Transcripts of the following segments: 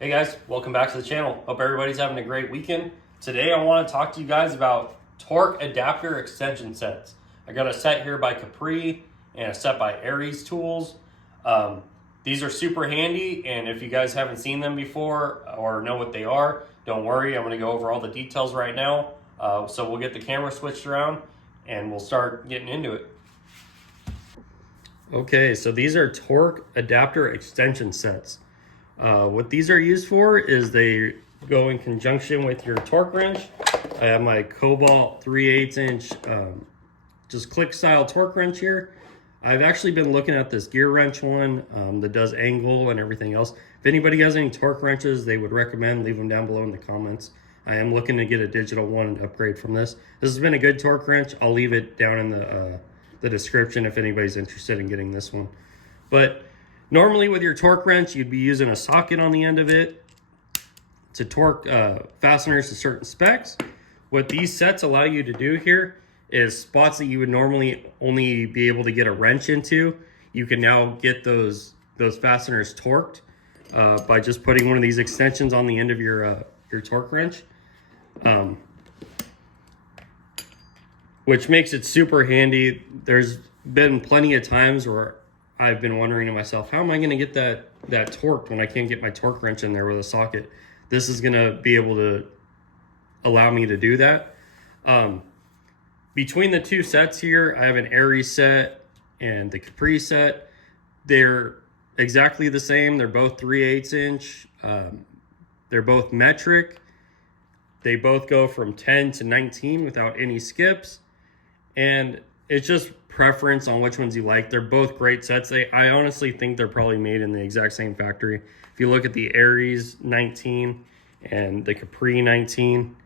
Hey guys, welcome back to the channel. Hope everybody's having a great weekend. Today I want to talk to you guys about torque adapter extension sets. I got a set here by Capri and a set by Aries Tools. These are super handy, and if you guys haven't seen them before or know what they are, don't worry, I'm going to go over all the details right now. So we'll get the camera switched around and we'll start getting into it. Okay, so these are torque adapter extension sets. What these are used for is they go in conjunction with your torque wrench. I have my Cobalt 3/8 inch just click style torque wrench here. I've actually been looking at this gear wrench one that does angle and everything else. If anybody has any torque wrenches they would recommend, leave them down below in the comments. I am looking to get a digital one and upgrade from this. This has been a good torque wrench. I'll leave it down in the description if anybody's interested in getting this one. But normally with your torque wrench, you'd be using a socket on the end of it to torque fasteners to certain specs. What these sets allow you to do here is spots that you would normally only be able to get a wrench into, you can now get those fasteners torqued by just putting one of these extensions on the end of your torque wrench, which makes it super handy. There's been plenty of times where I've been wondering to myself, how am I going to get that torqued when I can't get my torque wrench in there with a socket? This is going to be able to allow me to do that. Between the two sets here, I have an Aries set and the Capri set. They're exactly the same. They're both 3/8 inch. They're both metric. They both go from 10 to 19 without any skips. And it's just preference on which ones you like. They're both great sets. I honestly think they're probably made in the exact same factory. If you look at the Aries 19 and the Capri 19,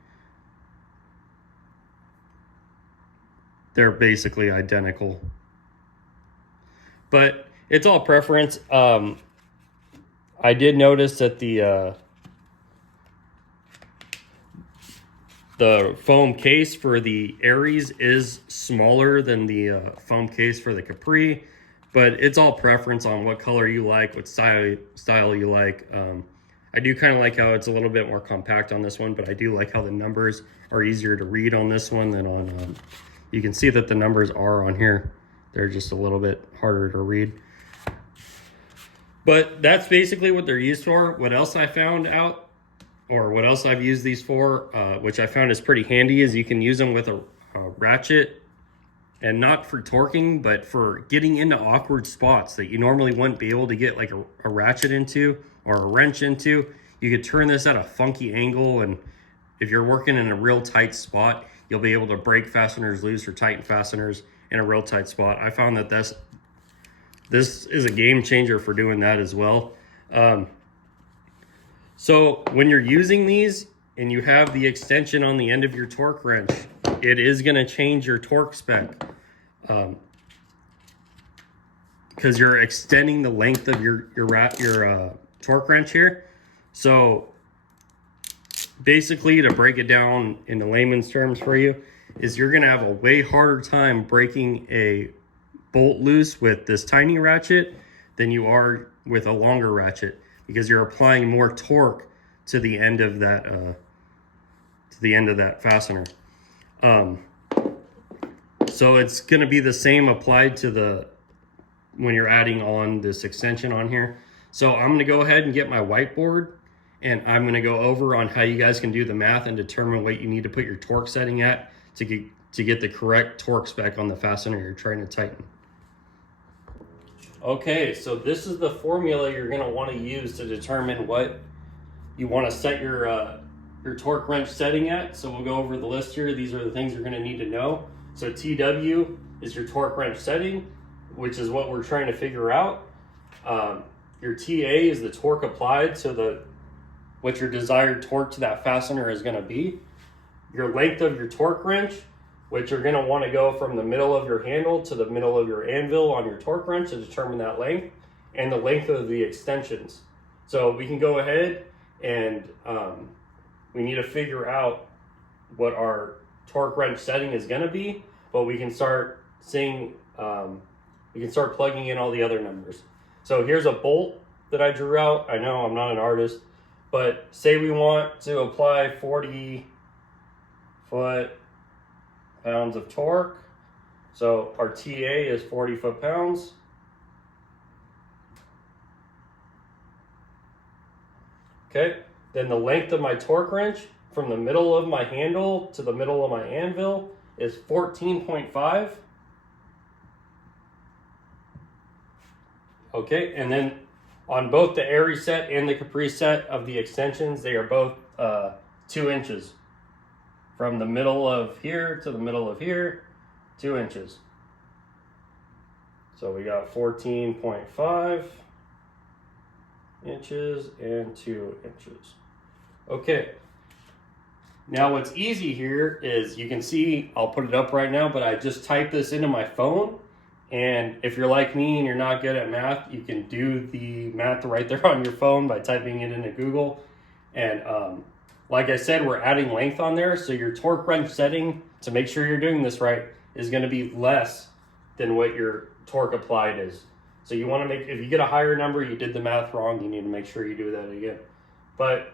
they're basically identical. But it's all preference. I did notice that the foam case for the Aries is smaller than the foam case for the Capri, but it's all preference on what color you like, what style you like. I do kind of like how it's a little bit more compact on this one, but I do like how the numbers are easier to read on this one than on, you can see that the numbers are on here. They're just a little bit harder to read. But that's basically what they're used for. What else I found out, or what else I've used these for, which I found is pretty handy, is you can use them with a ratchet, and not for torquing, but for getting into awkward spots that you normally wouldn't be able to get like a ratchet into or a wrench into. You could turn this at a funky angle, and if you're working in a real tight spot, you'll be able to break fasteners loose or tighten fasteners in a real tight spot. I found that this is a game changer for doing that as well. So when you're using these and you have the extension on the end of your torque wrench, it is going to change your torque spec, because you're extending the length of your torque wrench here. So basically, to break it down into layman's terms for you, is you're going to have a way harder time breaking a bolt loose with this tiny ratchet than you are with a longer ratchet, because you're applying more torque to the end of that fastener. So it's going to be the same applied to when you're adding on this extension on here. So I'm going to go ahead and get my whiteboard, and I'm going to go over on how you guys can do the math and determine what you need to put your torque setting at to get the correct torque spec on the fastener you're trying to tighten. Okay, so this is the formula you're going to want to use to determine what you want to set your torque wrench setting at. So we'll go over the list here. These are the things you're going to need to know. So TW is your torque wrench setting, which is what we're trying to figure out. Your TA is the torque applied to what your desired torque to that fastener is going to be. Your length of your torque wrench, which you're going to want to go from the middle of your handle to the middle of your anvil on your torque wrench to determine that length, and the length of the extensions. So we can go ahead and we need to figure out what our torque wrench setting is going to be, but we can start seeing, we can start plugging in all the other numbers. So here's a bolt that I drew out. I know I'm not an artist, But say we want to apply 40 foot-pounds of torque. So our TA is 40 foot-pounds. Okay, then the length of my torque wrench from the middle of my handle to the middle of my anvil is 14.5. Okay, and then on both the Airy set and the Capri set of the extensions, they are both 2 inches. From the middle of here to the middle of here, 2 inches. So we got 14.5 inches and 2 inches. Okay. Now what's easy here is you can see, I'll put it up right now, but I just typed this into my phone. And if you're like me and you're not good at math, you can do the math right there on your phone by typing it into Google. And like I said, we're adding length on there. So your torque wrench setting, to make sure you're doing this right, is going to be less than what your torque applied is. So you want to make, if you get a higher number, you did the math wrong, you need to make sure you do that again. But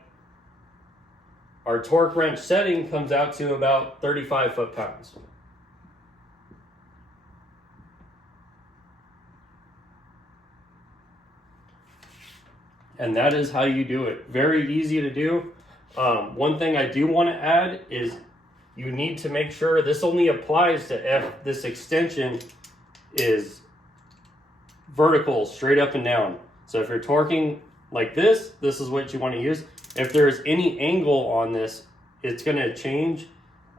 our torque wrench setting comes out to about 35 foot-pounds. And that is how you do it. Very easy to do. One thing I do want to add is you need to make sure this only applies to if this extension is vertical, straight up and down. So if you're torquing like this is what you want to use. If there's any angle on this, it's going to change.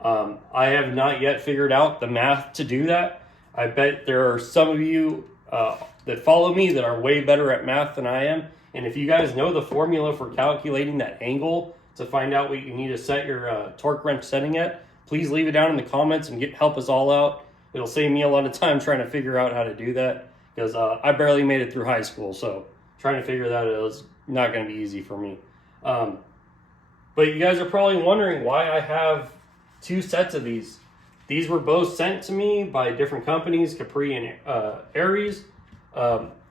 I have not yet figured out the math to do that. I bet there are some of you that follow me that are way better at math than I am. And if you guys know the formula for calculating that angle to find out what you need to set your torque wrench setting at, please leave it down in the comments and help us all out. It'll save me a lot of time trying to figure out how to do that, because I barely made it through high school, so trying to figure that out is not going to be easy for me. But you guys are probably wondering why I have 2 sets of these. These were both sent to me by different companies, Capri and Aries.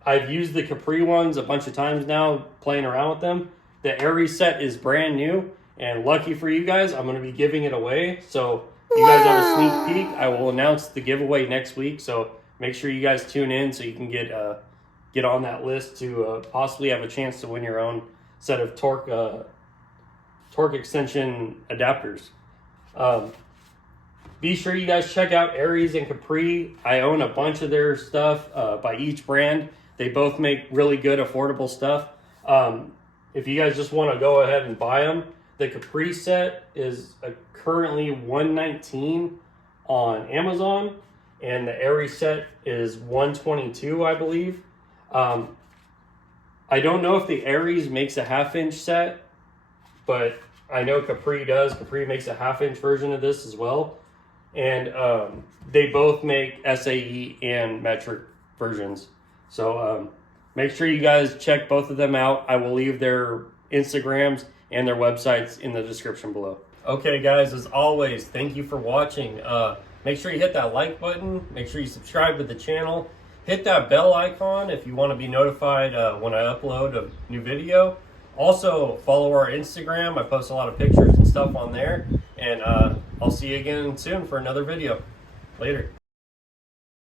I've used the Capri ones a bunch of times now, playing around with them. The Aries set is brand new, and lucky for you guys, I'm going to be giving it away. So you guys have a sneak peek. I will announce the giveaway next week, so make sure you guys tune in so you can get on that list to possibly have a chance to win your own set of torque extension adapters. Be sure you guys check out Aries and Capri. I own a bunch of their stuff by each brand. They both make really good, affordable stuff. If you guys just want to go ahead and buy them, the Capri set is currently $119 on Amazon, and the Aries set is $122, I believe. I don't know if the Aries makes a 1/2-inch set, but I know Capri does. Capri makes a 1/2-inch version of this as well. And they both make SAE and metric versions. So make sure you guys check both of them out. I will leave their Instagrams and their websites in the description below. Okay, guys, as always, thank you for watching. Make sure you hit that like button. Make sure you subscribe to the channel. Hit that bell icon if you want to be notified when I upload a new video. Also, follow our Instagram. I post a lot of pictures and stuff on there. And I'll see you again soon for another video. Later.